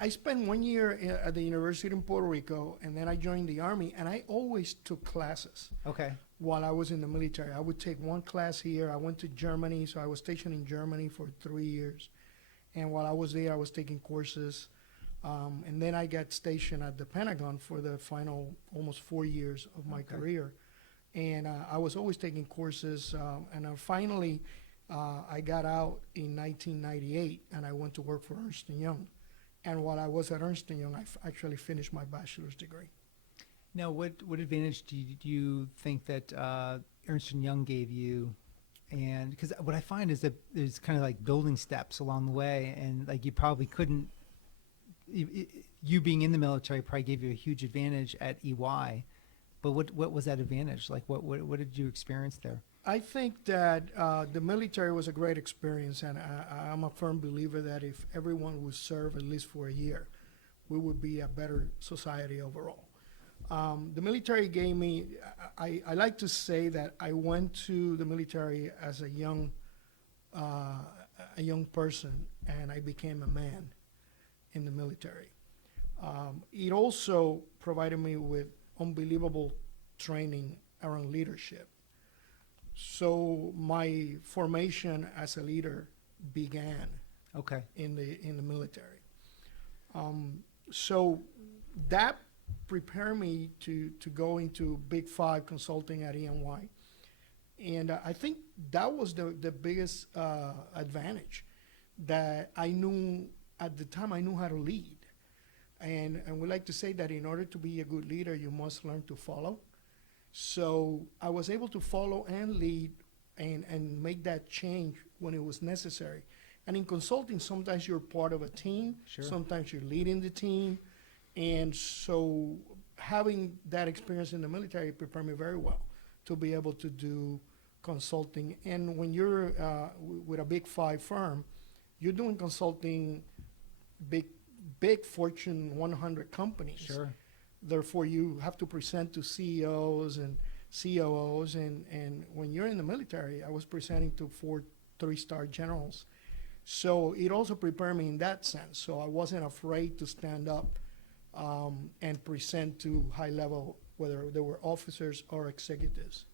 I spent 1 year at the university in Puerto Rico, and then I joined the Army, and I always took classes Okay. while I was in the military. I would take one class here. I went to Germany, so I was stationed in Germany for 3 years. And while I was there, I was taking courses. And then I got stationed at the Pentagon for the final almost 4 years of my Okay. career. And I was always taking courses. And finally, I got out in 1998, and I went to work for Ernst & Young. And while I was at Ernst & Young, I actually finished my bachelor's degree. Now, what advantage do you think that Ernst & Young gave you? And because what I find is that there's kind of like building steps along the way, and like you probably couldn't, you being in the military probably gave you a huge advantage at EY. But what was that advantage? Like what did you experience there? I think that the military was a great experience, and I'm a firm believer that if everyone would serve at least for a year, we would be a better society overall. The military gave me, I like to say that I went to the military as a young person, and I became a man in the military. It also provided me with unbelievable training around leadership. So my formation as a leader began Okay. in the military. So that prepared me to go into Big Five consulting at EY. And I think that was the biggest advantage, that I knew at the time I knew how to lead. And we like to say that in order to be a good leader, you must learn to follow. So I was able to follow and lead and make that change when it was necessary. And in consulting, sometimes you're part of a team, Sure. sometimes you're leading the team. And so having that experience in the military prepared me very well to be able to do consulting. And when you're with a Big Five firm, you're doing consulting big Fortune 100 companies. Sure. Therefore, you have to present to CEOs and COOs. And when you're in the military, I was presenting to 4 3-star generals. So it also prepared me in that sense. So I wasn't afraid to stand up and present to high level, whether they were officers or executives.